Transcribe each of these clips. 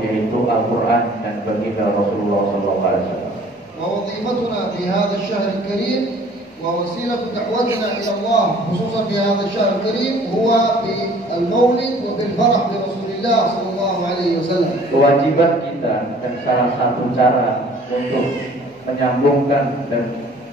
yaitu Al-Quran dan baginda Rasulullah SAW. ووظيفتنا في هذا الشهر الكريم ووسيلة دعوتنا إلى الله خصوصا في هذا الشهر الكريم هو بالمولد وبالفرح برسول الله صلى الله عليه وسلم. Kewajiban kita dan salah satu cara untuk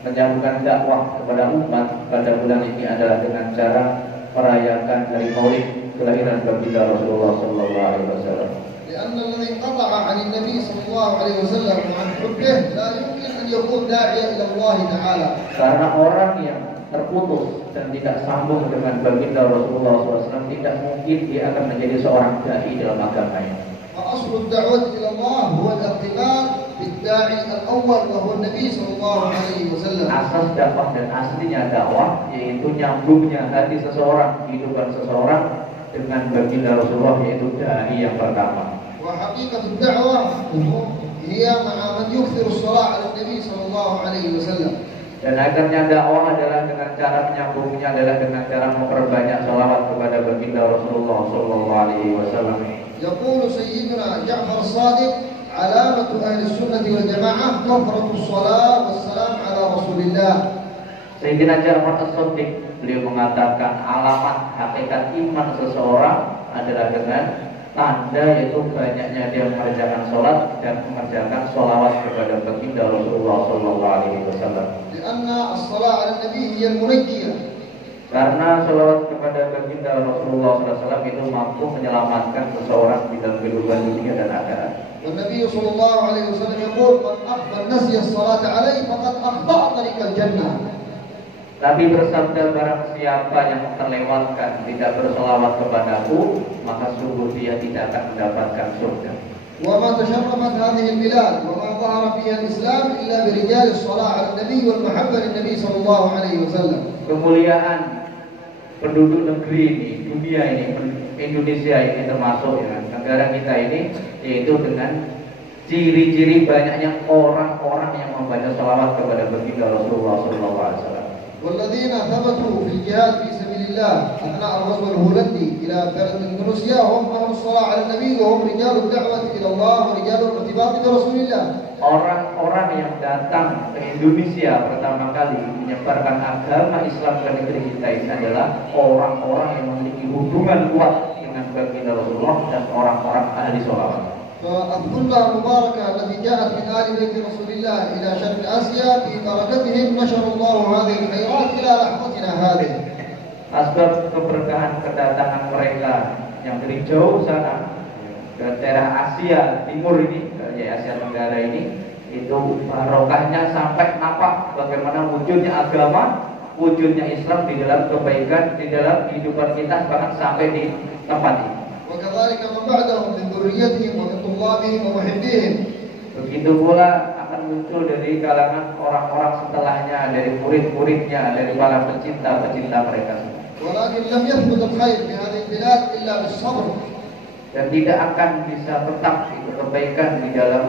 menyambungkan dakwah kepada umat pada bulan ini adalah dengan cara merayakan hari Maulid kelahiran baginda Rasulullah SAW. لأن الذي انقطع عن النبي صلى الله عليه وسلم وعن حبه لا يمكن أن يكون داعيا إلى الله تعالى. Karena orang yang terputus dan tidak sambung dengan baginda Rasulullah SAW tidak mungkin dia akan menjadi seorang dai dalam agamanya. فأصل الدعوة إلى الله هو الارتباط بالداعي الأول وهو النبي صلى الله عليه وسلم. Asas dakwah dan aslinya dakwah yaitu nyambungnya hati seseorang, kehidupan seseorang dengan baginda Rasulullah yaitu dai yang pertama. وحقيقة الدعوة هي مع من يكثر الصلاة على النبي صلى الله عليه وسلم. Dan akhirnya dakwah adalah dengan cara menyambungnya adalah dengan cara memperbanyak salawat kepada baginda Rasulullah SAW. يقول سيدنا جعفر الصادق علامة أهل السنة والجماعة كثرة الصلاة والسلام على رسول الله. Sayyidina Ja'far As-Shadiq beliau mengatakan alamat hakikat iman seseorang adalah dengan tanda yaitu banyaknya dia mengerjakan sholat dan mengerjakan sholawat kepada baginda Rasulullah SAW. Karena as-salat ala Nabi hiya al-munajjiyah. Karena sholawat kepada baginda Rasulullah SAW itu mampu menyelamatkan seseorang di dalam kehidupan dunia dan akhirat. Nabi sallallahu alaihi wasallam yaqul man akhbar nasiya as-salat alaihi faqad akhta'a tariq al-jannah. Nabi bersabda barang siapa yang terlewatkan tidak bersolawat kepadaku maka sungguh dia tidak akan mendapatkan surga. Wa ma tasharrafat hadhihi al-bilad wa ma dhahara fiha al-islam illa bi rijal as-salah 'ala an-nabi wal mahabbah lin-nabi sallallahu alaihi wasallam. Kemuliaan penduduk negeri ini, dunia ini, Indonesia ini termasuk ya, negara kita ini yaitu dengan ciri-ciri banyaknya orang-orang yang membaca salawat kepada baginda Rasulullah SAW. والذين ثبتوا في الجهاد في سبيل الله أثناء الغزو الهولندي إلى بلد إندونيسيا هم أهل الصلاة على النبي وهم رجال الدعوة إلى الله ورجال الارتباط برسول الله. Orang-orang yang datang ke Indonesia pertama kali menyebarkan agama Islam ke negeri kita ini adalah orang-orang yang memiliki hubungan kuat dengan baginda Rasulullah dan orang-orang ahli sholawat. فالظلة المباركة التي جاءت من آل بيت رسول الله إلى شرق آسيا في بركتهم نشر الله هذه الخيرات إلى لحظتنا هذه. Asbab keberkahan kedatangan mereka yang dari jauh sana ke daerah Asia Timur ini, Asia Tenggara ini, itu barokahnya sampai nampak bagaimana wujudnya agama, wujudnya Islam di dalam kebaikan, di dalam kehidupan kita bahkan sampai di tempat ini. وكذلك من بعدهم من ذريتهم ومن طلابهم ومحبيهم. Begitu pula akan muncul dari kalangan orang-orang setelahnya, dari murid-muridnya, dari para pecinta-pecinta mereka. ولكن لم يثبت الخير في هذه البلاد إلا بالصبر. Dan tidak akan bisa tetap itu kebaikan di dalam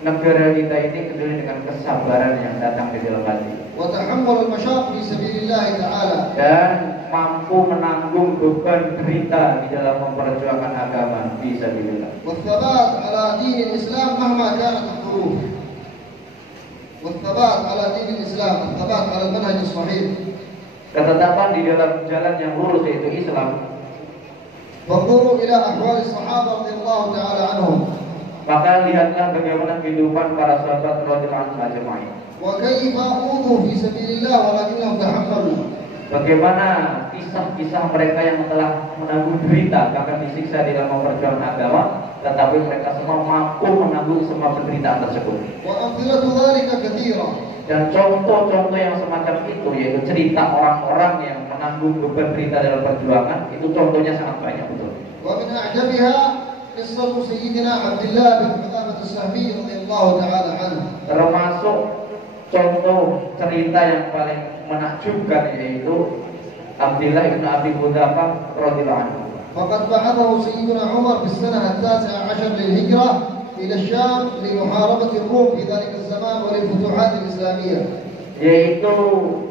negara kita ini kecuali dengan kesabaran yang datang di dalam hati. وتحمل المشاق في سبيل الله تعالى. Dan mampu menanggung beban derita di dalam memperjuangkan agama fi sabilillah. والثبات على دين الإسلام مهما كانت الظروف. والثبات على دين الإسلام، الثبات على المنهج الصحيح. Ketetapan di dalam jalan yang lurus yaitu Islam. فانظروا إلى أحوال الصحابة رضي الله تعالى عنهم. Maka lihatlah bagaimana kehidupan para sahabat radhiyallahu anhum ajma'in. وكيف أوذوا في سبيل الله ولكنهم تحملوا. Bagaimana kisah-kisah mereka yang telah menanggung derita bahkan disiksa di dalam memperjuangkan agama, tetapi mereka semua mampu menanggung semua penderitaan tersebut. وأمثلة ذلك كثيرة. Dan contoh-contoh yang semacam itu yaitu cerita orang-orang yang menanggung beban derita dalam perjuangan itu contohnya sangat banyak betul. ومن أعجبها قصة سيدنا عبد الله بن حذافة السهمي رضي الله تعالى عنه. Termasuk contoh cerita yang paling menakjubkan yaitu Abdullah bin Abi Hudzafah radhiyallahu anhu. فقد بعثه سيدنا عمر في السنة 19 للهجرة إلى الشام لمحاربة الروم في ذلك الزمان وللفتوحات الإسلامية. Yaitu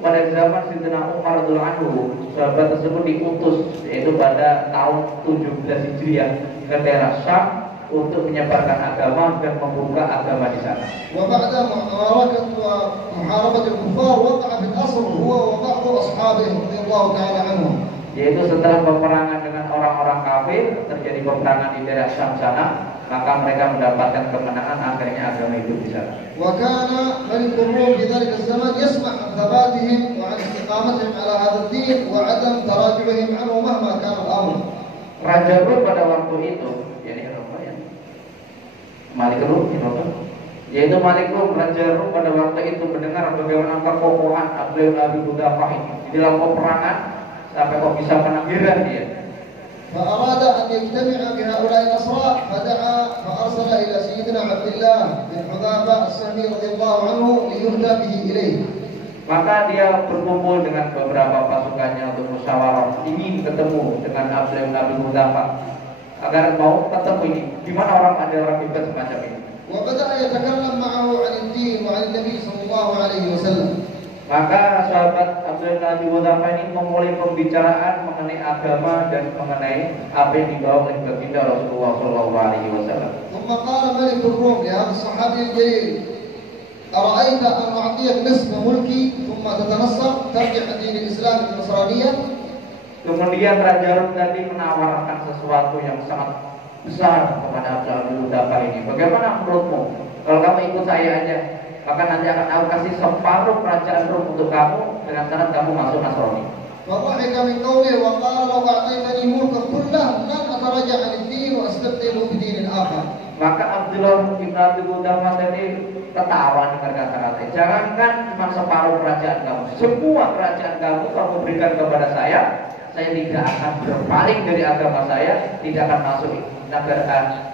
pada zaman Sayyidina Umar radhiyallahu anhu, sahabat tersebut diutus yaitu pada tahun 17 Hijriah ke daerah Syam untuk menyebarkan agama dan membuka agama di sana. وبعد معركة ومحاربة الكفار وقع في الأسر هو وبعض أصحابه رضي الله تعالى عنهم. Yaitu setelah peperangan dengan orang-orang kafir, terjadi peperangan di daerah Syam sana, maka mereka mendapatkan kemenangan, akhirnya agama hidup di sana. وكان ملك الروم في ذلك الزمن يسمع عن ثباتهم وعن استقامتهم على هذا الدين وعدم تراجعهم عنه مهما كان الأمر. Raja Rum pada waktu itu, Malik Rum, yaitu Malik Rum, Raja Rum pada waktu itu mendengar bagaimana kekokohan Abdul Abi Hudafah ini di dalam peperangan sampai kok bisa penanggiran dia. فأراد أن يجتمع بهؤلاء الأسراء فدعا فأرسل إلى سيدنا عبد الله بن حذافة السهمي رضي الله عنه ليهدى به إليه. Maka dia berkumpul dengan beberapa pasukannya untuk musyawarah, ingin ketemu dengan Abdul Abi Hudafah agar mau ketemu ini. Di mana ada orang hebat semacam ini. وبدأ يتكلم معه عن الدين وعن النبي صلى الله عليه وسلم. Maka sahabat Abdul Abi Hudafah ini memulai pembicaraan mengenai agama dan mengenai apa yang dibawa oleh baginda Rasulullah Shallallahu Alaihi Wasallam. ثم قال ملك الروم لهذا الصحابي الجليل: أرأيت أن أعطيك نصف ملكي ثم تتنصر ترجع دين الإسلام النصرانية؟ Kemudian Raja Rum tadi menawarkan sesuatu yang sangat besar kepada Abdul Abi Hudafah ini. Bagaimana menurutmu? Kalau kamu ikut saya aja, maka nanti akan aku kasih separuh kerajaan Rum untuk kamu dengan syarat kamu masuk Nasrani. فضحك من قوله وقال: لو أعطيتني ملكك كله لن أتراجع عن الدين وأستبدل بدين آخر. Maka Abdullah bin Abi Hudafah tadi ketawa dengan kata-kata, jangankan cuma separuh kerajaan kamu, semua kerajaan kamu berikan kepada saya tidak akan berpaling dari agama saya, tidak akan masuk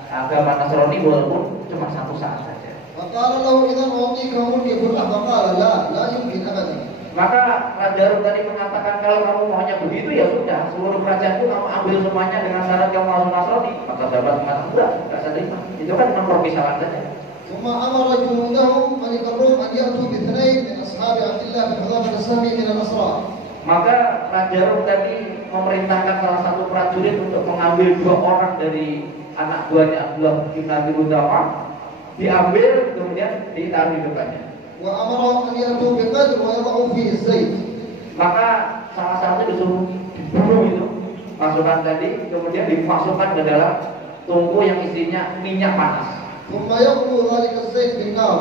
agama Nasrani walaupun cuma satu saat saja. فقال له: إذا أعطيك ملكي كله. فقال: لا يمكن أبدا. Maka Raja Rum tadi mengatakan, kalau kamu maunya begitu ya sudah, seluruh kerajaan itu kamu ambil semuanya dengan syarat kamu masuk Nasrani. Maka sahabat mengatakan, enggak saya terima. Itu kan cuma perpisahan saja. ثم أمر جنودهم ملك الروم أن يأتوا باثنين من أصحاب عبد الله بن حذافة السهمي من الأسرى. Maka Raja Rum tadi memerintahkan salah satu prajurit untuk mengambil 2 orang dari anak buahnya Abdullah bin Abi Hudafah, diambil kemudian ditaruh di depannya. وأمرهم أن يأتوا بقدر ويضعوا فيه الزيت. Maka salah satu disuruh dibunuh itu pasukan tadi, kemudian dimasukkan ke dalam tungku yang isinya minyak panas. ثم يغلو ذلك الزيت بالنار.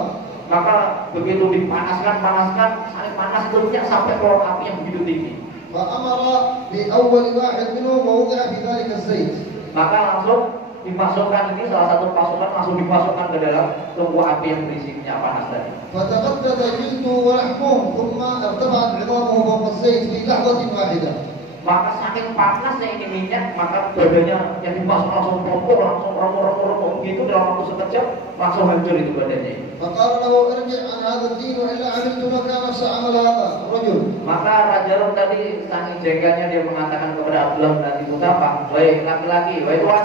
Maka begitu dipanaskan, sangat panas minyak sampai keluar api yang begitu tinggi. فأمر بأول واحد منهم ووضع في ذلك الزيت. Maka langsung dimasukkan ini, salah satu pasukan langsung dimasukkan ke dalam tungku api yang berisi minyak panas tadi. فتقدد جلده ولحمه ثم ارتفعت عظامه فوق الزيت في لحظة واحدة. Maka saking panasnya ini minyak, maka badannya yang dimasuk langsung roboh, langsung roboh begitu dalam waktu sekejap langsung hancur itu badannya. فقال له: ارجع عن هذا الدين وإلا عملت لك نفس عمل هذا الرجل. Maka Raja Rum tadi saking jengkelnya dia mengatakan kepada Abdullah bin Abi Hudafah, "Wahai laki-laki, wahai tuan,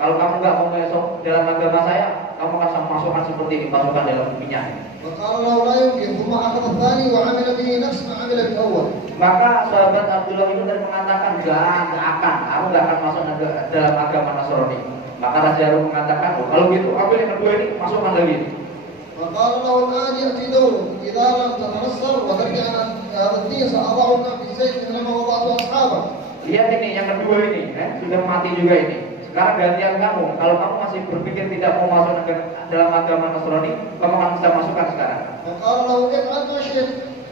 kalau kamu nggak mau masuk dalam agama saya, kamu akan masukkan seperti ini, masukkan dalam minyak." فقال له: لا يمكن. ثم أخذ الثاني وعمل به نفس ما عمل بالأول. Maka sahabat Abdullah itu dan mengatakan, nggak akan, aku nggak akan masuk dalam agama Nasrani. Maka Raja Rum mengatakan, oh, kalau gitu ambil yang kedua ini, masukkan lagi. فقال له: الآن يأتي دورك، إذا لم تتنصر وترجع عن هذا الدين سأضعك في زيت مثلما وضعت أصحابك. Lihat ini yang kedua ini, sudah mati juga ini. Sekarang gantian kamu. Kalau kamu masih berpikir tidak mau masuk dalam agama Nasrani, kamu akan bisa masukkan sekarang.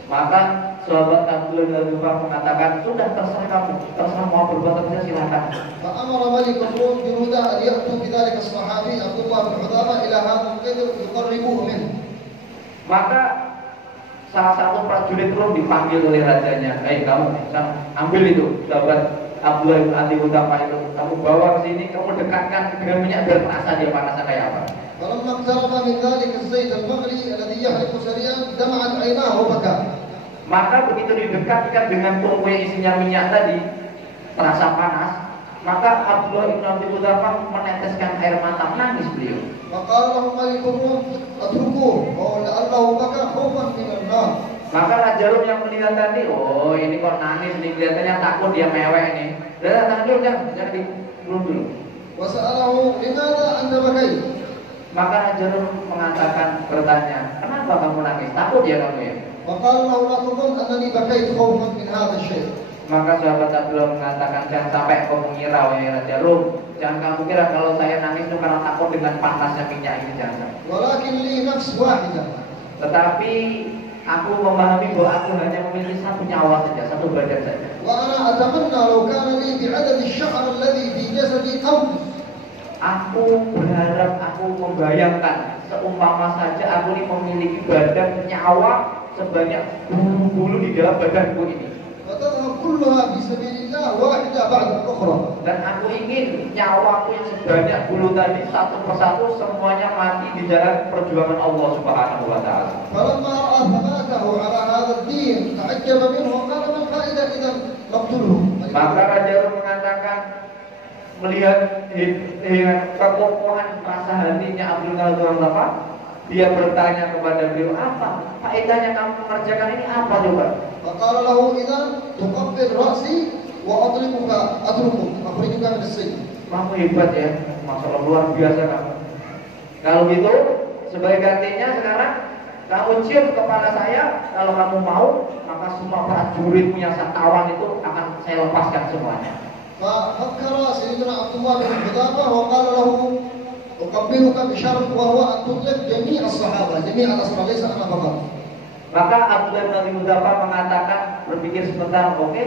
Maka sahabat Abdullah bin Abi Hudafah mengatakan, sudah terserah kamu, terserah mau berbuat apa saja silakan. فأمر ملك الروم جنوده أن يأتوا بذلك الصحابي عبد الله بن حذافة إلى هذا القدر يقربوه منه. Maka salah satu prajurit Rum dipanggil oleh rajanya, kamu sana ambil itu sahabat Abdullah bin Abi Hudafah itu, kamu bawa ke sini, kamu dekatkan dengan minyak biar terasa dia panasnya kayak apa. فلما اقترب من ذلك الزيت المغلي الذي يحرق سريعا دمعت عيناه وبكى. Maka begitu didekatkan dengan tungku yang isinya minyak tadi, terasa panas, maka Abdullah bin Abi Hudafah meneteskan air mata, menangis beliau. فقال له ملك الروم: اتركوه ولعله بكى خوفا من النار. Maka Raja Rum yang melihat tadi, oh ini kok nangis nih, kelihatannya takut dia mewek nih. Jangan dulu, jangan dulu. وسأله لماذا أنت بكيت؟ Maka Hajarun mengatakan, bertanya, kenapa kamu nangis? Takut ya kamu ya? فقال له لا تظن أنني بكيت خوفا من هذا الشيء. Maka sahabat Abdullah mengatakan, jangan sampai kau mengira wahai Raja Rum, jangan kamu kira kalau saya nangis itu karena takut dengan panasnya minyak ini, jangan. ولكن لي نفس واحدة. Tetapi aku memahami bahwa aku hanya memiliki satu nyawa saja, satu badan saja. وأنا أتمنى لو كان لي بعدد الشعر الذي في جسدي أنفس. Aku berharap, aku membayangkan seumpama saja aku ini memiliki badan nyawa sebanyak bulu-bulu di dalam badanku ini. فتذهب كلها في سبيل الله واحدة بعد الأخرى. Dan aku ingin nyawaku yang sebanyak bulu tadi satu persatu semuanya mati di jalan perjuangan Allah Subhanahu wa taala. فلما رأى ثباته على هذا الدين تعجب منه وقال ما الفائدة إذا نقتله. Maka Raja Rum mengatakan, melihat kekokohan rasa hatinya Abdul Qadir Bapak, dia bertanya kepada beliau, apa faedahnya kamu mengerjakan ini, apa coba? فقال له إذا تقبل رأسي وأطلقك أتركك أخرجك من السجن. Kamu hebat ya, Masya Allah, luar biasa kamu. Kalau gitu, sebagai gantinya sekarang kamu cium kepala saya. Kalau kamu mau, maka semua prajuritmu yang saya tawan itu akan saya lepaskan semuanya. ففكر سيدنا عبد الله بن حذافة وقال له أقبلك بشرط وهو أن تطلق جميع الصحابة جميع الأسرى ليس أنا فقط. Maka Abdullah bin Hudzafah mengatakan, berpikir sebentar, oke,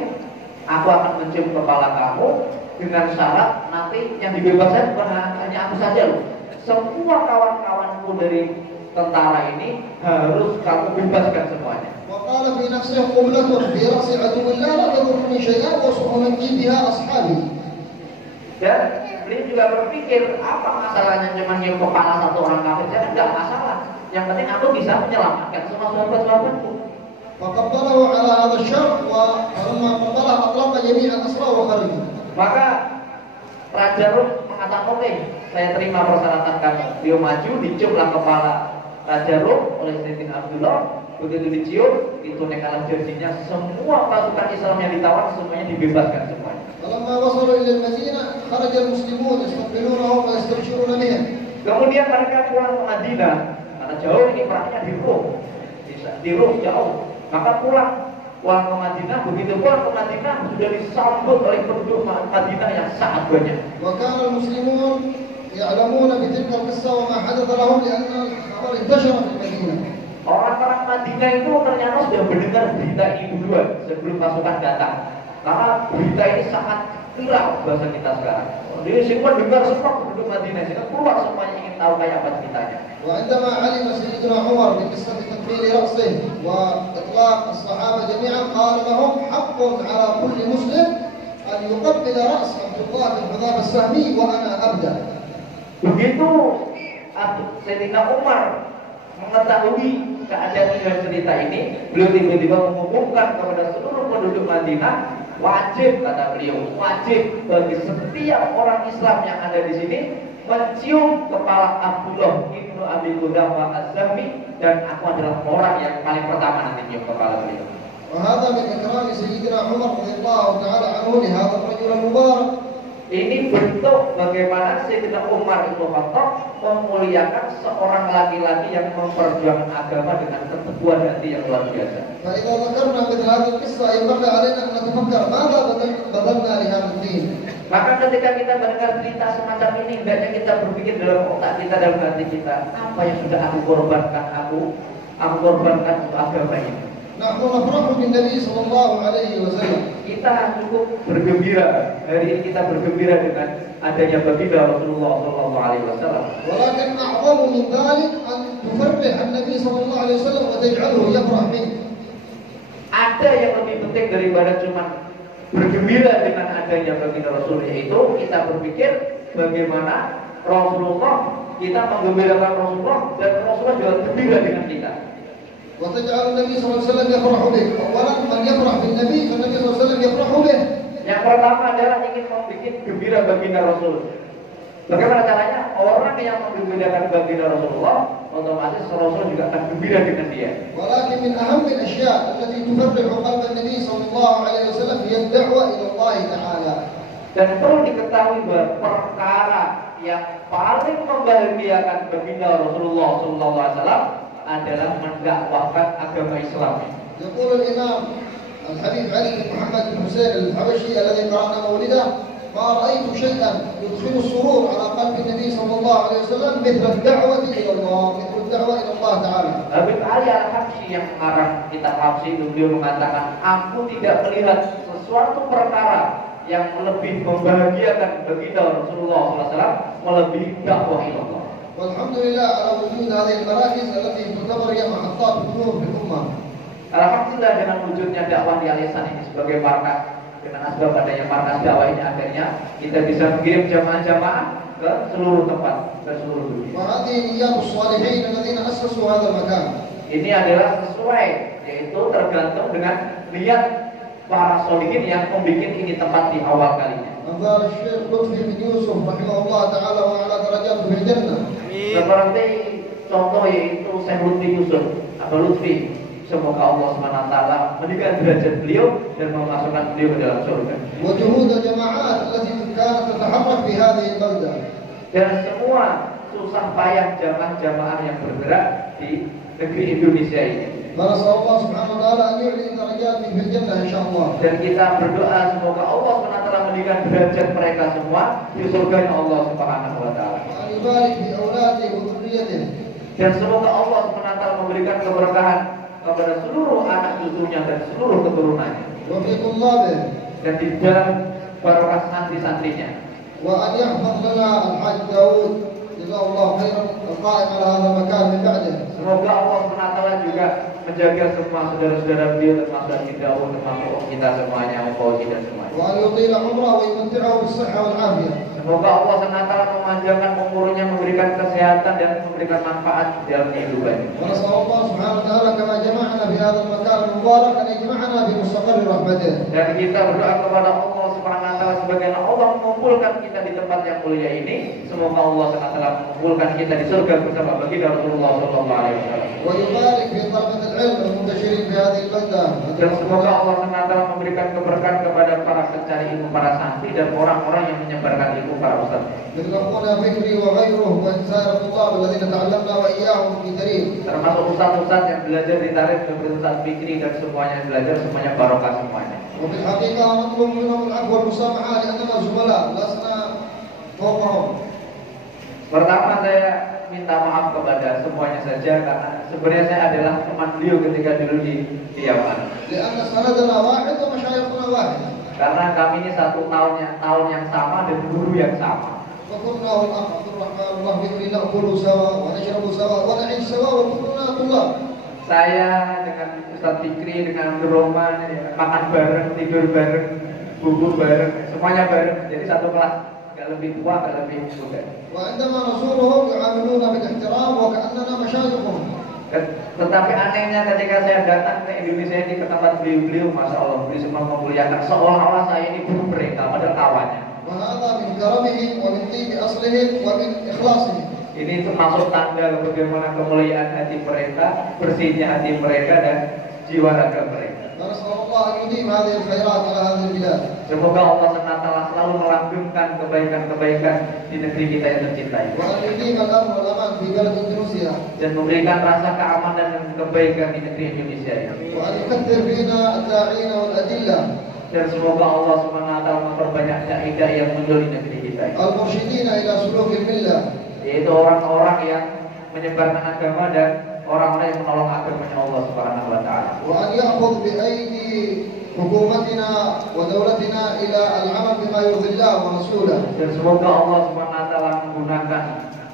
aku akan mencium kepala kamu dengan syarat nanti yang dibebaskan bukan hanya aku saja loh. Semua kawan-kawanku dari tentara ini harus kamu bebaskan semuanya. وقال في نفسه قبلة في رأس عدو الله لا تضرني شيئا وسأنجي بها أصحابي. Dan beliau juga berpikir, apa masalahnya cuma nyium kepala satu orang kafir? Jadi tidak masalah. Yang penting aku bisa menyelamatkan semua sahabat-sahabatku. فقبله على هذا الشرط ولما قبله أطلق جميع الأسرى وخرجوا. Maka Raja Rum mengatakan, oke, saya terima persyaratan kamu. Dia maju, diciumlah kepala Raja Rum oleh Sayyidina Abdullah. Begitu dicium, itu nekalan janjinya, semua pasukan Islam yang ditawan semuanya dibebaskan semuanya. فلما وصلوا إلى المدينة خرج المسلمون يستقبلونهم ويستبشرون بهم. Kemudian mereka pulang ke Madinah, karena jauh ini perangnya di Rum jauh. Maka pulang ke Madinah. Begitu pulang ke Madinah sudah disambut oleh penduduk Madinah yang sangat banyak. وكان المسلمون يعلمون بتلك القصة وما حدث لهم لأن الخبر انتشر في المدينة. Orang-orang Madinah itu ternyata sudah mendengar berita ini duluan sebelum pasukan datang. Karena berita ini sangat viral bahasa kita sekarang. Jadi semua dengar, semua penduduk Madinah sehingga keluar semuanya ingin tahu kayak apa ceritanya. وعندما علم سيدنا عمر بقصة تقبيل رأسه وإطلاق الصحابة جميعا قال لهم حق على كل مسلم أن يقبل رأس عبد الله بن حذافة السهمي وأنا أبدأ. Begitu Sayyidina Umar mengetahui keadaan dan cerita ini, beliau tiba-tiba mengumumkan kepada seluruh penduduk Madinah, wajib, kata beliau, wajib bagi setiap orang Islam yang ada di sini mencium kepala Abdullah ibnu Abi Hudzafah Az-Zahmi, dan aku adalah orang yang paling pertama nanti nyium kepala beliau. وهذا من إكرام سيدنا عمر رضي الله تعالى عنه لهذا الرجل المبارك. Ini bentuk bagaimana Sayyidina Umar Ibn Khattab memuliakan seorang laki-laki yang memperjuangkan agama dengan keteguhan hati yang luar biasa. فإذا ذكرنا مثل هذه القصة ينبغي علينا أن نتفكر ماذا بذلنا لهذا الدين. Maka ketika kita mendengar cerita semacam ini, hendaknya kita berpikir dalam otak kita, dalam hati kita, apa yang sudah aku korbankan untuk agama ini. نحن نفرح بالنبي صلى الله عليه وسلم. Kita cukup bergembira, hari ini kita bergembira dengan adanya baginda Rasulullah Sallallahu Alaihi Wasallam. ولكن أعظم من ذلك أن تفرح النبي صلى الله عليه وسلم وتجعله يفرح منه. Ada yang lebih penting daripada cuma bergembira dengan adanya baginda Rasul, yaitu kita berpikir bagaimana Rasulullah, kita menggembirakan Rasulullah dan Rasulullah juga gembira dengan kita. وتجعل النبي صلى الله عليه وسلم يفرح به. أولا من يفرح بالنبي فالنبي صلى الله عليه وسلم يفرح به. Yang pertama adalah ingin membuat gembira baginda Rasul. Bagaimana caranya? Orang yang menggembirakan baginda Rasulullah, otomatis Rasul juga akan gembira dengan dia. ولكن من أهم الأشياء التي تفرح قلب النبي صلى الله عليه وسلم هي الدعوة إلى الله تعالى. Dan perlu diketahui bahwa perkara yang paling membahagiakan baginda Rasulullah SAW adalah mendakwahkan agama Islam. يقول الإمام الحبيب علي بن محمد بن حسين الحبشي الذي قرأنا مولده: ما رأيت شيئا يدخل السرور على قلب النبي صلى الله عليه وسلم مثل الدعوة إلى الله، مثل الدعوة إلى الله تعالى. Habib Ali Al-Habsyi yang mengarang kitab Habsyi itu beliau mengatakan, aku tidak melihat sesuatu perkara yang lebih membahagiakan baginda Rasulullah SAW melebihi dakwah ila Allah. والحمد لله على وجود هذه المراكز التي تعتبر هي محطات النور في الأمة. Alhamdulillah dengan wujudnya dakwah di Al-Ihsan ini sebagai markas, dengan asbab adanya markas dakwah ini akhirnya kita bisa mengirim jamaah-jamaah ke seluruh tempat, ke seluruh dunia. وهذه نيات الصالحين الذين أسسوا هذا المكان. Ini adalah sesuai, yaitu tergantung dengan niat para solihin yang membuat ini tempat di awal kalinya. أنظار الشيخ لطفي بن يوسف رحمه الله تعالى وعلى درجاته في الجنة. Seperti contoh yaitu Syekh Lutfi Yusuf atau Lutfi, semoga Allah SWT meninggikan derajat beliau dan memasukkan beliau ke dalam surga. وجهود الجماعات التي كانت تتحرك في هذه البلدة. Dan semua susah payah jamaah-jamaah yang bergerak di negeri Indonesia ini. فنسأل الله سبحانه وتعالى أن يعلي درجاتهم في الجنة إن شاء الله. Dan kita berdoa semoga Allah SWT meninggikan derajat mereka semua di surganya Allah Subhanahu wa taala. وأن يبارك في أولادهم وذريتهم. Dan semoga Allah SWT memberikan keberkahan kepada seluruh anak cucunya dan seluruh keturunannya. وفي طلابهم. Dan di dalam barokah santri-santrinya. وأن يحفظ لنا الحاج داود جزاه الله خيرا القائم على هذا المكان من بعده. Semoga Allah SWT juga menjaga semua saudara-saudara beliau termasuk Haji Daud, termasuk kita semuanya, Fauzi dan semuanya. وأن يطيل عمره ويمتعه بالصحة والعافية. Semoga Allah SWT memanjangkan umurnya, memberikan kesehatan dan memberikan manfaat dalam kehidupannya. ونسأل الله سبحانه وتعالى كما جمعنا في هذا المكان المبارك أن يجمعنا في مستقر رحمته. Dan kita berdoa kepada Allah Subhanahu wa taala sebagaimana Allah mengumpulkan kita di tempat yang mulia ini, semoga Allah SWT mengumpulkan kita di surga bersama baginda Rasulullah sallallahu alaihi wasallam. ويبارك في طلبة العلم المنتشرين في هذه البلدة. Dan semoga Allah SWT memberikan keberkahan kepada para pencari ilmu, para santri dan orang-orang yang menyebarkan ilmu, para ustaz. مثل أخونا فكري وغيره وسائر الطلاب الذين تعلمنا وإياهم في تريم. Termasuk ustaz-ustaz yang belajar di Tarif, Ustaz Fikri dan semuanya yang belajar, semuanya barokah semuanya. وفي الحقيقة نطلب منهم العفو والمسامحة لأننا زملاء لسنا فوقهم. Pertama saya minta maaf kepada semuanya saja karena sebenarnya saya adalah teman beliau ketika dulu di Yaman. لأن سندنا واحد ومشايخنا واحد. Karena kami ini satu tahun yang sama dan guru yang sama. وكنا والأخ عبد الرحمن الله فكري نأكل سوا ونشرب سوا ونعيش سوا وكلنا طلاب. Saya dengan Ustaz Fikri, dengan Roman, ya, makan bareng, tidur bareng, bubuk bareng, semuanya bareng. Jadi satu kelas, nggak lebih tua, nggak lebih muda. وعندما نزورهم يعاملونا بالاحترام وكأننا مشايخهم. Tetapi anehnya ketika saya datang ke Indonesia ini ke tempat beliau-beliau, masya Allah, beliau semua memuliakan seolah-olah saya ini guru mereka, padahal kawannya. وهذا من كرمهم ومن طيب أصلهم ومن إخلاصهم. Ini termasuk tanda bagaimana kemuliaan hati mereka, bersihnya hati mereka dan jiwa raga mereka. فنسأل الله أن يديم هذه الخيرات على هذه البلاد. Semoga Allah SWT selalu melanggengkan kebaikan-kebaikan di negeri kita yang tercintai. وأن يديم الأمن والأمان في بلد إندونيسيا. Dan memberikan rasa keamanan dan kebaikan di negeri Indonesia ini. وأن يكثر فينا الداعين والأدلة. Dan semoga Allah SWT memperbanyak dai-dai yang muncul di negeri kita ini. المرشدين إلى سلوك الملة. Yaitu orang-orang yang menyebarkan agama dan orang-orang yang menolong agamanya Allah Subhanahu wa taala. وأن يأخذ بأيدي حكومتنا ودولتنا إلى العمل بما يرضي الله ورسوله. Dan semoga Allah Subhanahu wa taala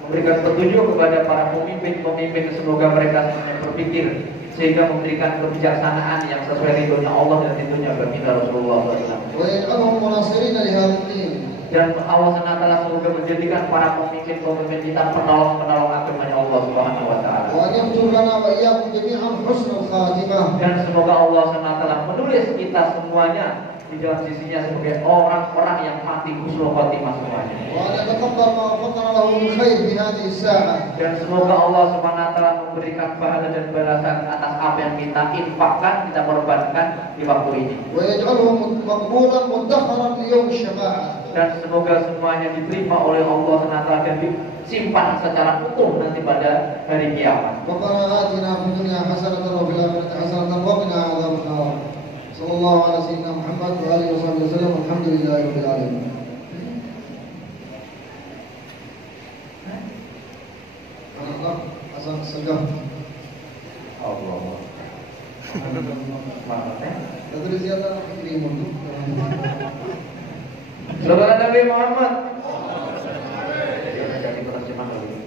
memberikan petunjuk kepada para pemimpin, semoga mereka semuanya berpikir sehingga memberikan kebijaksanaan yang sesuai ridhonya Allah dan ridhonya baginda Rasulullah SAW. ويجعلهم مناصرين لهذا الدين. Dan Allah SWT semoga menjadikan para pemimpin kita penolong-penolong agamanya Allah Subhanahu wa taala. وأن يكتب لنا وإياكم جميعا حسن الخاتمة. Dan semoga Allah SWT menulis kita semuanya di dalam sisinya sebagai orang-orang yang mati husnul khotimah semuanya. وأن يتقبل ما وفقنا له من خير في هذه الساعة. Dan semoga Allah SWT memberikan pahala dan balasan atas apa yang kita infakkan, kita korbankan di waktu ini. ويجعله مقبولا مدخرا ليوم الشفاعة. dan semoga semuanya diterima oleh Allah SWT dan disimpan secara utuh nanti pada hari kiamat. ربنا آتنا في الدنيا حسنة وفي الآخرة حسنة وقنا عذاب النار. صلى الله على سيدنا محمد وآله وصحبه وسلم والحمد لله رب العالمين. Allah Hasan Segaf. Allah. Tadi siapa ini mundur? Saudara Nabi Muhammad. Jadi penerjemah lagi.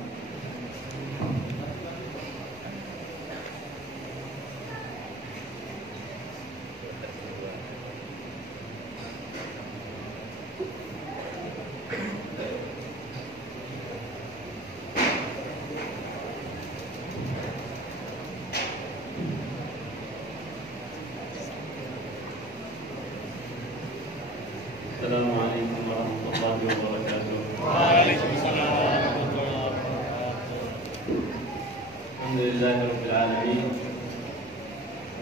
Assalamualaikum warahmatullahi wabarakatuh. Waalaikumsalam warahmatullahi wabarakatuh. Alhamdulillahirabbil alamin.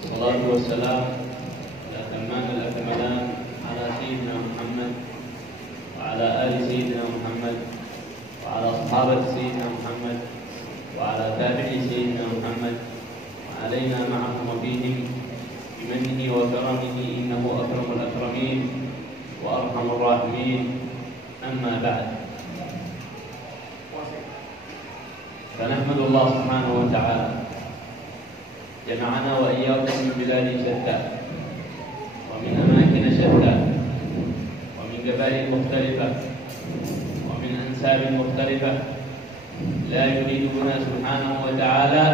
Wassalatu wassalamu ala tamamil akmalan ala sayyidina Muhammad wa ala ali sayyidina Muhammad wa ala sahabati sayyidina Muhammad wa ala tabi'i sayyidina Muhammad wa alaina ma'ahum bihim bimanihi wa karamihi innahu akramul akramin وأرحم الراحمين. أما بعد، فنحمد الله سبحانه وتعالى جمعنا وإياكم من بلاد شتى ومن أماكن شتى ومن قبائل مختلفة ومن أنساب مختلفة، لا يريد بنا سبحانه وتعالى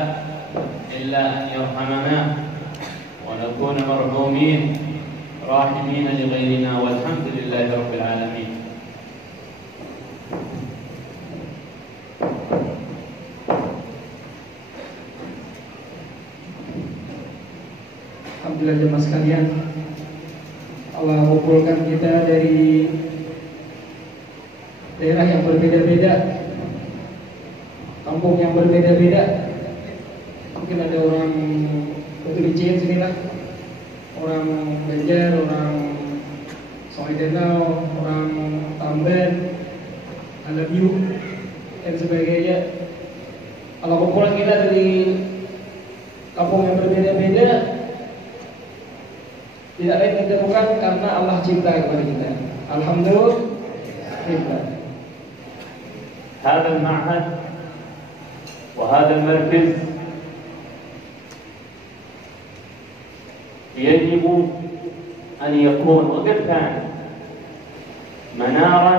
إلا أن يرحمنا ونكون مرحومين راحمين لغيرنا، والحمد لله رب العالمين. Alhamdulillah jemaah sekalian, Allah kumpulkan kita dari daerah yang berbeda-beda, kampung yang berbeda-beda. Mungkin ada orang Batu Licin sinilah, orang Banjar, orang Sungai Denau, orang Tamben, Alabiu, dan sebagainya. Allah kumpulkan kita dari kampung yang berbeda-beda, tidak lain kita bukan karena Allah cinta kepada kita. Alhamdulillah. هذا المعهد وهذا المركز يجب أن يكون وقد كان منارا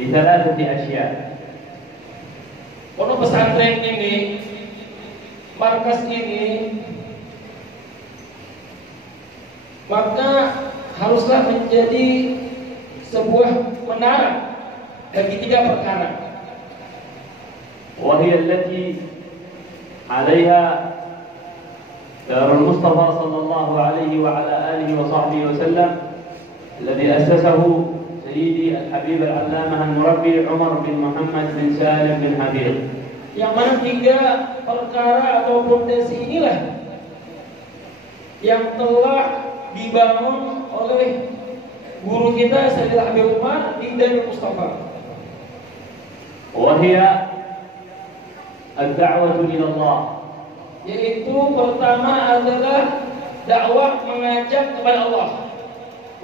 لثلاثة أشياء. Pondok pesantren ini, markas ini, maka haruslah menjadi sebuah menara bagi tiga perkara. وهي التي عليها دار المصطفى صلى الله عليه وعلى آله وصحبه وسلم الذي أسسه سيدي الحبيب العلامة المربي عمر بن محمد بن سالم بن حبيب. Yang mana tiga perkara atau fondasi inilah yang telah dibangun oleh guru kita Sayyidil Habib Umar di Darul Mustafa. وهي الدعوة إلى الله. Yaitu pertama adalah dakwah mengajak kepada Allah.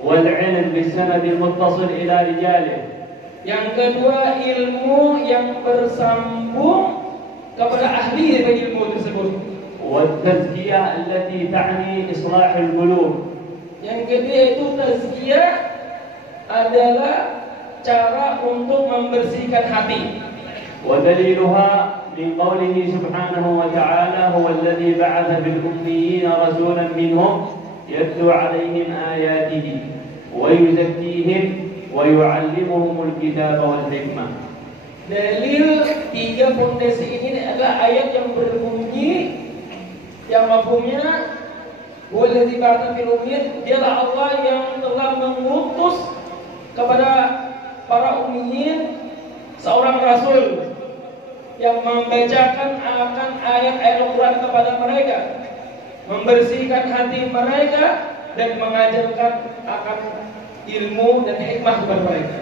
والعلم بالسند المتصل إلى رجاله. Yang kedua ilmu yang bersambung kepada ahli dari ilmu tersebut. والتزكية التي تعني إصلاح القلوب. Yang ketiga itu tazkiyah adalah cara untuk membersihkan hati. ودليلها من قوله سبحانه وتعالى هو الذي بعث بالأميين رسولا منهم يتلو عليهم آياته ويزكيهم ويعلمهم الكتاب والحكمة. Dalil tiga fondasi ini adalah ayat yang berbunyi yang mafhumnya walladzi ba'atha fil ummiyin, dialah Allah yang telah mengutus kepada para ummiyin seorang rasul yang membacakan akan ayat-ayat Al-Quran kepada mereka, membersihkan hati mereka dan mengajarkan akan ilmu dan hikmah kepada mereka.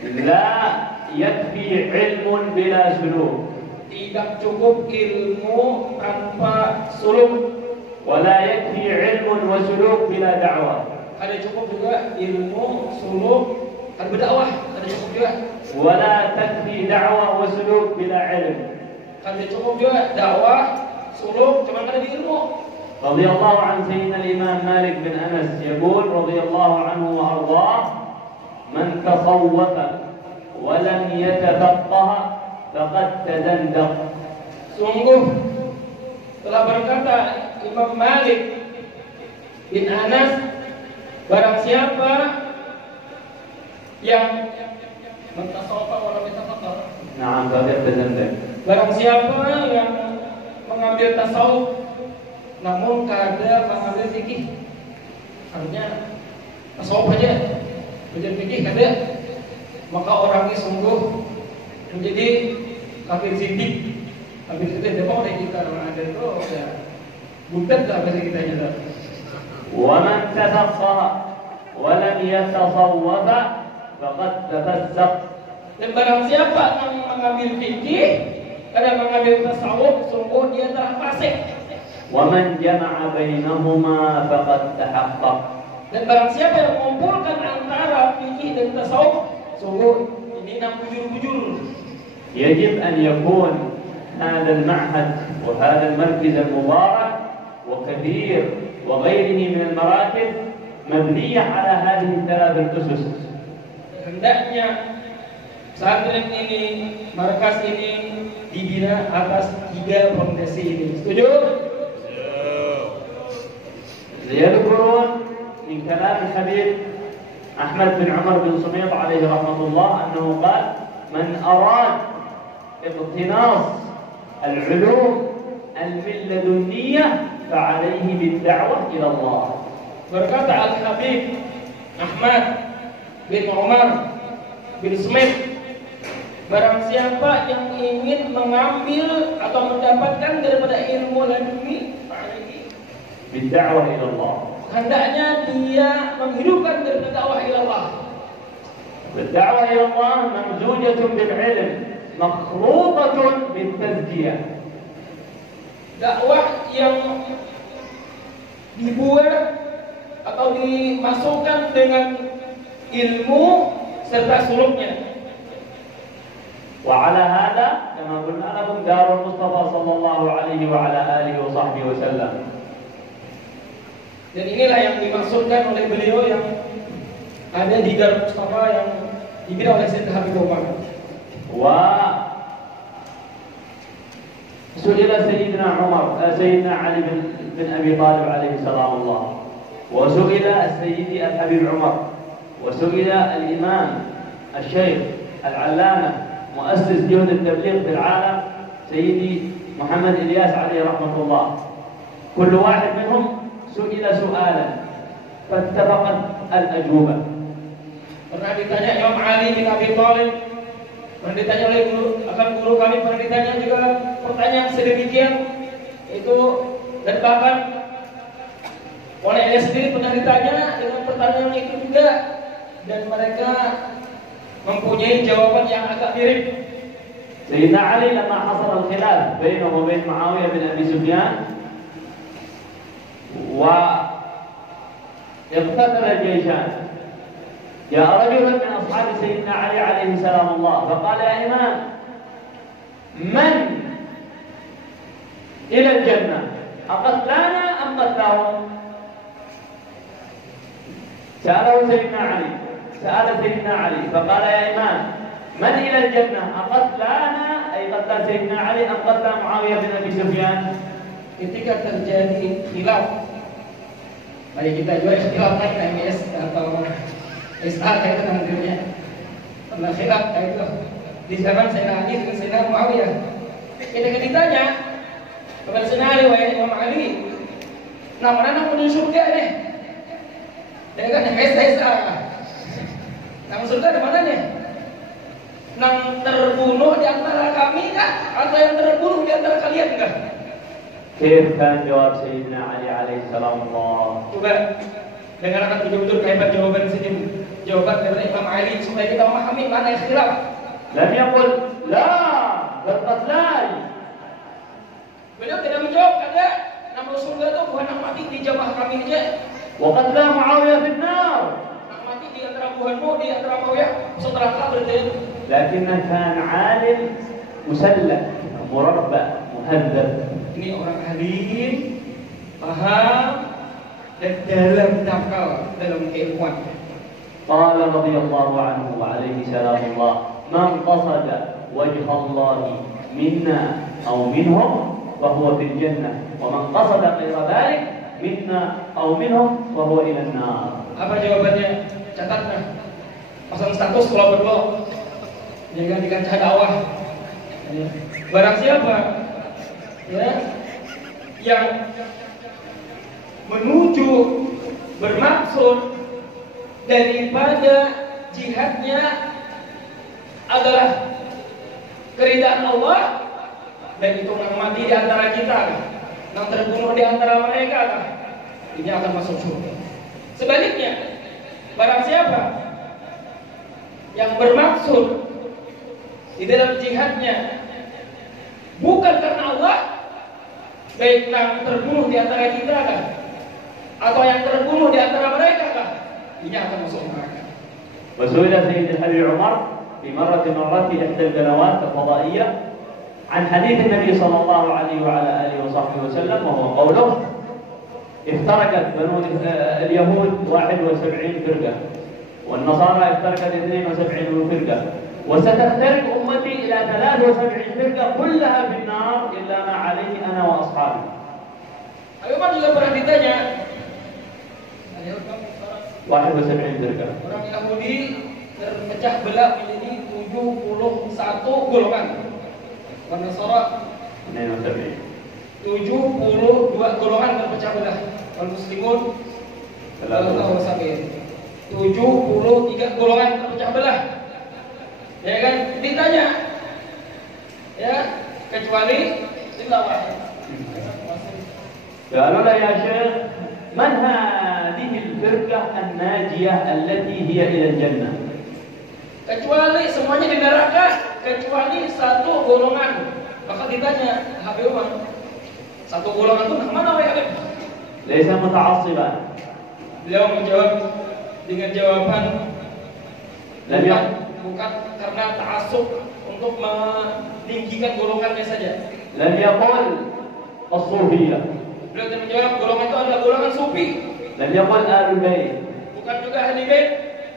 لا يكفي علم بلا سلوك. Tidak cukup ilmu tanpa suluk. ولا يكفي علم وسلوك بلا دعوة. Ada cukup juga ilmu, suluk, dan berdakwah. Ada cukup juga. ولا تكفي دعوة وسلوك بلا علم. Ada cukup juga dakwah, suluk, cuma ada di ilmu. رضي الله عن سيدنا الإمام مالك بن أنس يقول رضي الله عنه وأرضاه: من تصوف ولم يتفقه فقد تزندق. Sungguh telah berkata Imam Malik bin Anas, barang siapa yang mentasawuf walau yatafaqah. نعم فقد تزندق. Barang siapa yang mengambil tasawuf namun kada mengambil fikih, artinya tasawuf aja, belajar fikih kada, maka orangnya sungguh menjadi kafir zindik. Kafir zindik dia mau kita orang ada itu ya bukan lah bahasa kita aja. ومن تفقه ولم يتصوف فقد تفسق. Dan barang siapa yang mengambil fikih kada mengambil tasawuf, sungguh dia telah fasik. ومن جمع بينهما فقد تحقق. Dan barang siapa yang mengumpulkan antara fikih dan tasawuf, sungguh ini nak bujur-bujur. يجب أن يكون هذا المعهد وهذا المركز المبارك وكثير وغيره من المراكز مبنية على هذه الثلاث الأسس. Hendaknya pesantren ini, markas ini dibina atas 3 fondasi ini. Setuju? يذكرون من كلام الحبيب أحمد بن عمر بن سميط عليه رحمة الله أنه قال: من أراد اقتناص العلوم اللدنية فعليه بالدعوة إلى الله. Berkata Al-Habib Ahmad bin Umar bin Smith, barang siapa yang ingin mengambil atau mendapatkan daripada ilmu laduni, بالدعوة إلى الله. hendaknya dia menghidupkan daripada dakwah ila Allah. والدعوة إلى الله ممزوجة بالعلم مخلوطة بالتزكية. Dakwah yang dibuat atau dimasukkan dengan ilmu serta suluknya. وعلى هذا كما قلنا لكم دار المصطفى صلى الله عليه وعلى آله وصحبه وسلم. Dan inilah yang dimaksudkan oleh beliau yang ada di Darul Mustafa yang dibina oleh Syekh Habibur Rahman. وسئل سيدنا علي بن أبي طالب عليه السلام الله، وسئل السيدي الحبيب عمر، وسئل الإمام الشيخ العلامة مؤسس جهد التبليغ في العالم سيدي محمد إلياس عليه رحمة الله. كل واحد منهم سئل سؤالا فاتفقت الأجوبة. Pernah ditanya Imam Ali bin Abi Thalib, pernah ditanya oleh guru kami, pernah ditanya juga pertanyaan sedemikian itu, dan bahkan oleh dia sendiri pernah ditanya dengan pertanyaan itu juga, dan mereka mempunyai jawaban yang agak mirip. سيدنا علي لما حصل الخلاف بينه وبين معاوية بن أبي سفيان واقتتل الجيشان، جاء رجل من أصحاب سيدنا علي عليه سلام الله فقال: يا إمام، من إلى الجنة، أقتلانا أم قتلاهم؟ سأل سيدنا علي فقال: يا إمام، من إلى الجنة، أقتلانا أي قتل سيدنا علي أم قتل معاوية بن أبي سفيان؟ Ketika terjadi khilaf, baik kita juga ikhtilaf naik MS atau SA itu nantinya, pernah khilaf itu di zaman Sayyidina Ali dengan Sayyidina Muawiyah. Ketika ditanya kepada Sayyidina Ali, wahai Imam Ali, nama menuju surga nih? Dia kata MS SA. Nama surga di mana nih? Nang terbunuh di antara kami kah? Atau yang terbunuh di antara kalian kah? كيف كان جواب سيدنا علي عليه السلام الله؟ Coba Dengarkan betul-betul hebat jawaban sini. Jawaban dari Imam Ali supaya kita memahami mana yang khilaf. لم يقل لا بالقتلان. Beliau tidak menjawab ada nama surga itu bukan nak mati di jamaah kami saja. وقتلى معاوية في النار. Nak mati di antara Tuhanmu, di antara Muawiyah setelah kalah berarti. لكنه كان عالم مسلح مربع مهذب. Ini orang alim, paham dan dalam akal, dalam keilmuan. قال رضي الله عنه وعليه سلام الله من قصد وجه الله منا أو منهم فهو في الجنة ومن قصد غير ذلك منا أو منهم فهو إلى النار. Apa jawabannya? Catatlah. Pasang status kalau perlu. Jangan di kancah dakwah. Barang siapa ya yang menuju bermaksud daripada jihadnya adalah keridhaan Allah, dan itu yang mati di antara kita, yang terbunuh di antara mereka, ini akan masuk surga. Sebaliknya, barang siapa yang bermaksud di dalam jihadnya bukan karena Allah, baik yang terbunuh di antara kita kah, atau yang terbunuh di antara mereka kah, ini akan masuk neraka. وسئل سيد الحبيب عمر في مرة من المرات في إحدى القنوات الفضائية عن حديث النبي صلى الله عليه وعلى آله وصحبه وسلم، وهو قوله افترقت بنو اليهود 71 فرقة والنصارى افترقت 72 فرقة وستفترق أمتي إلى 73 فرقة كلها في النار إلا ما عليه أنا وأصحابي. Ayo Pak juga pernah ditanya 71 فرقة. Orang Yahudi terpecah belah menjadi 71 golongan. Orang Nasara 72 golongan terpecah belah. Orang Muslimun 73 golongan terpecah belah. Ya kan? Ditanya ya, kecuali illa wahid. قالوا له يا شيخ من هذه الفرقة الناجية التي هي إلى الجنة؟ Kecuali semuanya di neraka, kecuali satu golongan. Maka ditanya, Habib Umar, satu golongan itu mana wahai Habib? ليس متعصبا. Beliau menjawab dengan jawaban bukan karena ta'assub untuk meninggikan golongannya saja. لم يقل الصوفية. Beliau menjawab golongan itu adalah golongan sufi. لم يقل آل البيت. Bukan juga ahli bait.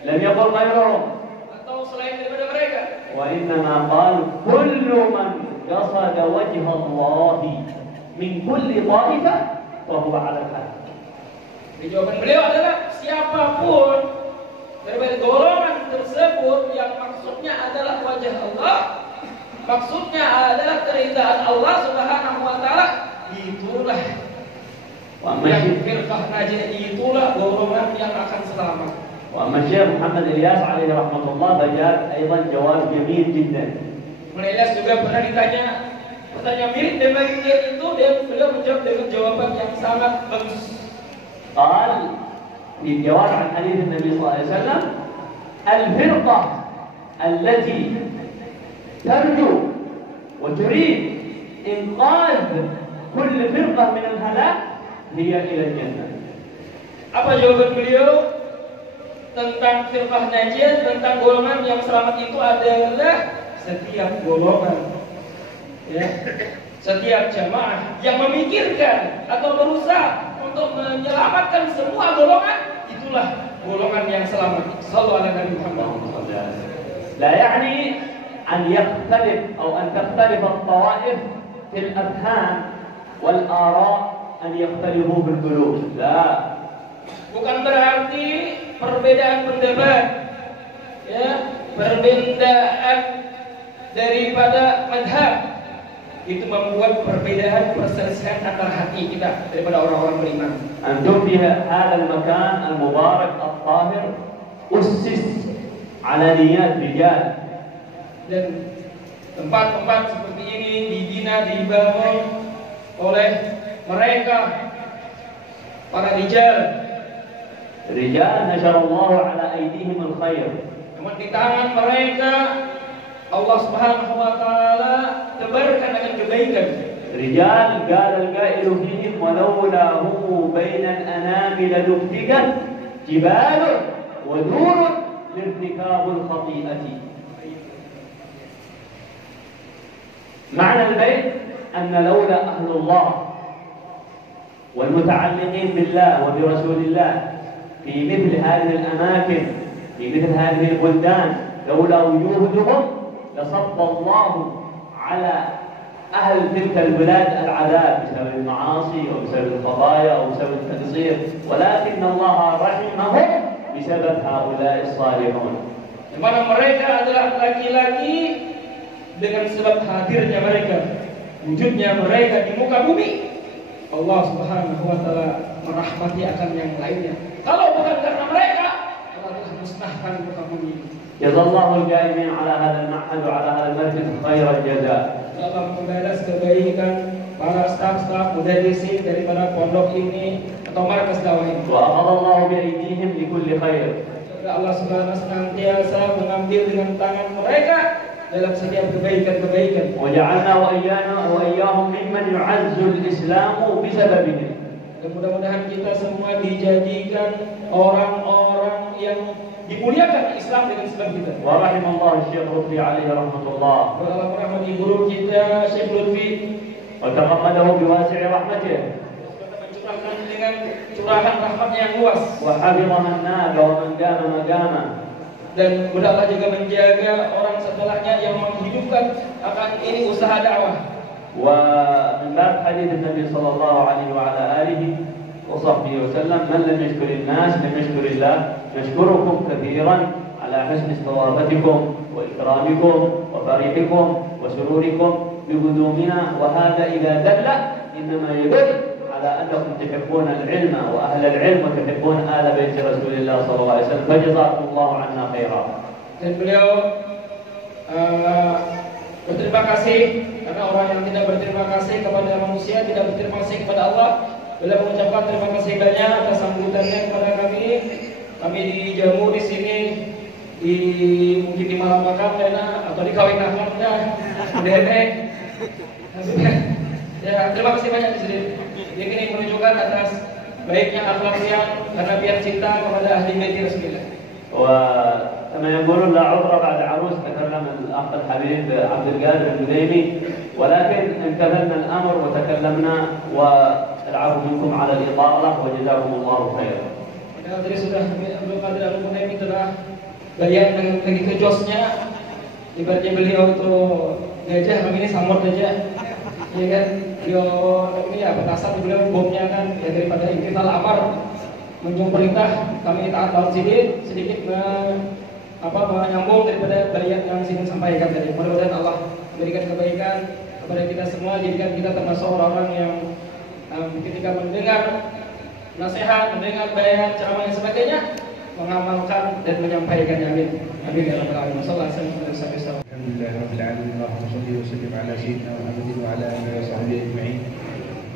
لم يقل غيرهم. Atau selain daripada mereka. وإنما قال كل من قصد وجه الله من كل طائفة فهو على الحق. Jawaban beliau adalah siapapun daripada golongan tersebut yang maksudnya adalah wajah Allah, maksudnya adalah keridhaan Allah Subhanahu wa taala, itulah yang firqah najiyah, itulah golongan yang akan selamat. وأما الشيخ محمد إلياس عليه رحمة الله فجاب أيضا جواب جميل جدا. Ilyas juga pernah ditanya pertanyaan mirip dengan itu, dan beliau menjawab dengan jawaban yang sangat bagus. قال في الجواب عن حديث النبي صلى الله عليه وسلم الفرقة التي ترجو وتريد إنقاذ كل فرقة من الهلاك هي إلى الجنة. Apa jawaban beliau tentang firqah najiyah, tentang golongan yang selamat itu adalah setiap golongan, ya, setiap jamaah yang memikirkan atau berusaha untuk menyelamatkan semua golongan, itulah golongan yang selamat. Sallallahu alaihi wasallam. لا يعني أن يختلف أو أن تختلف الطوائف في الأذهان والآراء أن يختلفوا في القلوب. لا. Bukan berarti perbedaan pendapat, ya, perbedaan daripada madhab itu membuat perbedaan perselisihan antara hati kita daripada orang-orang beriman. أنتم في هذا المكان المبارك الطاهر أسس على نيات رجال. Dan tempat-tempat seperti ini dibina, dibangun oleh mereka, para rijal, رجال نشر الله على أيديهم الخير. Namun di tangan mereka Allah Subhanahu wa taala tebarkan dengan kebaikan. رجال قال القائل فيهم ولولا هم بين الأنامل لفتكت جبال ودور لارتكاب الخطيئة. معنى البيت أن لولا أهل الله والمتعلقين بالله وبرسول الله في مثل هذه الأماكن في مثل هذه البلدان لولا وجودهم لصب الله على أهل تلك البلاد العذاب بسبب المعاصي أو بسبب الخطايا أو بسبب التقصير، ولكن الله رحمهم بسبب هؤلاء الصالحون. Di mana mereka adalah laki-laki dengan sebab hadirnya mereka, wujudnya mereka di muka bumi, Allah Subhanahu wa taala merahmati akan yang lainnya. Kalau bukan karena mereka, Allah telah musnahkan muka bumi. Jazallahu al-qaimin ala hadha al-ma'had wa ala hadha al-markaz khairal jazaa. Allah membalas kebaikan para staf-staf mudarrisin daripada pondok ini atau markas dakwah ini. Wa akhadallahu bi aydihim li kulli khair. Allah Subhanahu senantiasa mengambil dengan tangan mereka dalam setiap kebaikan-kebaikan. Wa ja'alna wa iyyahum mimman yu'azzu al-islam bisababihim. Dan mudah-mudahan kita semua dijadikan orang-orang yang dimuliakan Islam dengan sebab kita. Wa rahimallahu Syekh Lutfi alaihi rahmatullah. Allah merahmati guru kita Syekh Lutfi. Wa taqammadahu bi wasi'i rahmatih. Mencurahkan dengan curahan rahmatnya yang luas. Wa hafizahu an-naba wa man qama maqama. Dan Allah juga menjaga orang setelahnya yang menghidupkan akan ini usaha dakwah. ومن باب حديث النبي صلى الله عليه وعلى آله وصحبه وسلم من لم يشكر الناس لم يشكر الله. نشكركم كثيرا على حسن استضافتكم وإكرامكم وفرحكم وسروركم بقدومنا، وهذا إذا دل إنما يدل على أنكم تحبون العلم وأهل العلم وتحبون آل بيت رسول الله صلى الله عليه وسلم، فجزاكم الله عنا خيرا. Dan beliau berterima kasih karena orang yang tidak berterima kasih kepada manusia tidak berterima kasih kepada Allah. Beliau mengucapkan terima kasih banyak atas sambutannya kepada kami. Kami dijamu di sini mungkin di malam makam atau di kawin akad nenek. Ya, terima kasih banyak di sini. Ini menunjukkan atas baiknya akhlak karena biar cinta kepada ahli bait Rasulullah. وكما يقولون لا عذر بعد عروس، تكلم الأخ الحبيب عبد القادر الجليمي، ولكن امتثلنا الأمر وتكلمنا، والعفو منكم على الإطالة وجزاكم الله خيرا. Tadi sudah Abdul Qadir Al-Munaimi telah bayan dengan begitu josnya, ibaratnya beliau itu gajah, kami ini samur gajah, ya kan? Beliau ini petasan, beliau bomnya kan ya, daripada intifal amar menjung perintah, kami taat laut sedikit menyambung daripada bayan yang sini sampaikan tadi. Mudah-mudahan Allah memberikan kebaikan kepada kita semua, jadikan kita termasuk orang-orang yang ketika mendengar nasihat, mendengar bayan, ceramah dan sebagainya, mengamalkan dan menyampaikannya. Amin. Amin ya rabbal alamin. Sallallahu alaihi wasallam. Alhamdulillahirabbil alamin. Allahumma shalli wa sallim ala sayyidina Muhammadin wa ala alihi wa sahbihi ajma'in.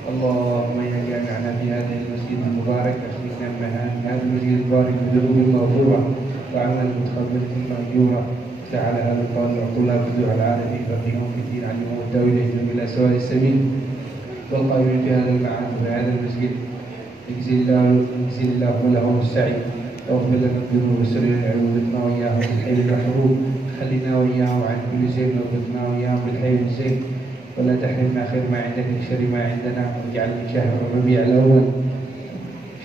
اللهم يا جامعنا في هذا المسجد المبارك أخرجنا من هذا المسجد المبارك بذنوب المغفورة وعمل متقبلة مأجورة. تعالى هذا القول وطلاب الدعاء العالمين فقيهم في الدين علمهم التاويل إلى سواء السبيل والقائمين في هذا المعاد وفي هذا المسجد. يجزي الله لهم السعي واغفر لنا الذنوب والسرور وعوضنا وإياهم بالحي المحروم. خلينا وإياهم عن كل زين وارزقنا وإياهم بالحي الزين، ولا تحرمنا خير ما عندك من شر ما عندنا، واجعلنا شهر الربيع الأول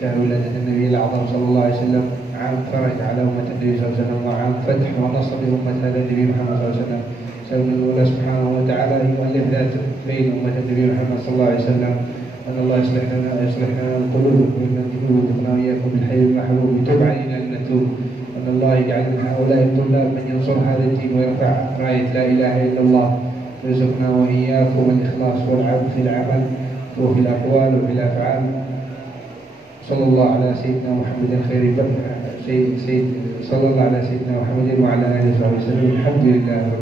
شهر ولادة النبي الأعظم صلى الله عليه وسلم، عام فرج على أمة النبي صلى الله عليه وسلم، وعام فتح ونصر لأمة هذا النبي محمد صلى الله عليه وسلم. سأل الله سبحانه وتعالى أن يؤلف ذات بين أمة النبي محمد صلى الله عليه وسلم، أن الله يصلح لنا القلوب ويرزقنا وإياكم بالحي المحبوب، يتوب علينا أن نتوب، أن الله يجعل من هؤلاء الطلاب من ينصر هذا الدين ويرفع راية لا إله إلا الله، ويرزقنا وإياكم الإخلاص والعمل في العمل وفي الأقوال وفي الأفعال. صلى الله على سيدنا محمد خير صلى الله على سيدنا محمد وعلى آله وصحبه وسلم. الحمد لله.